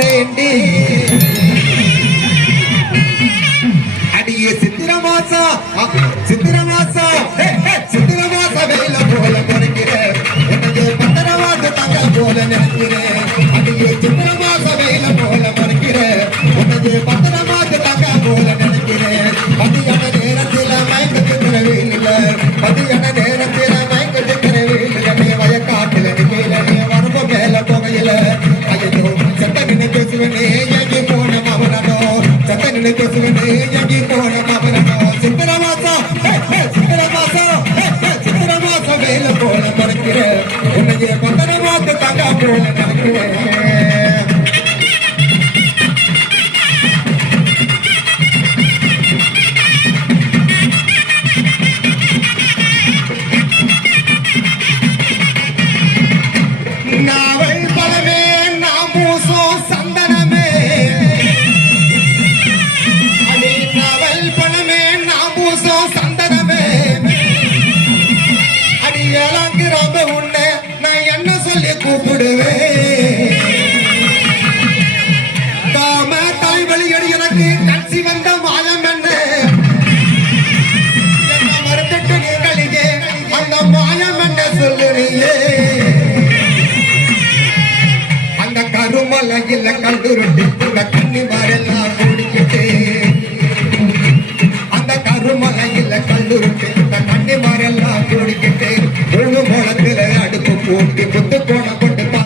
வாரேண்டி அடியே சித்திர மாசம் அ, சித்திர மாசம் சித்திர மாசம் வெயில போல பொறுக்கிறேன் உனக்கு பத்திரவாத தங்க போல நினைக்கிறேன் அடியே சித்திர மாசம் வெயில போல பொறுக்கிறேன் உனக்கு பத்திரவாத தங்க போல சத்த நின்று பேசுவனே எங்கே போன மவனோ சித்திர மாசம் ஹே, ஹே, சித்திர மாசம் ஹே, ஹே, சித்திர மாசம் வேல போல மறைக்கிறேன் உன்னைய பந்தன மாத்து தங்க போல நினைக்கிறேன் நாவல் பழமே நாமூசம் சந்தனமே அடி ஏழாங்கிறாம உன்னை நான் என்ன சொல்லி கூப்பிடுவேன்? காம தாய் அடி எனக்கு கட்சி வந்த மாலம் என்ன மறுத்துட்டு நீங்களே அந்த மாலம் என்ன சொல்லுறீங்க அந்த கருமலையில கண்டுருட்டு கூட கன்னிமாரெல்லாம் குடிக்கிட்டு கூடி கண்டுருட்டு இந்த கன்னிமாரெல்லாம் முத்து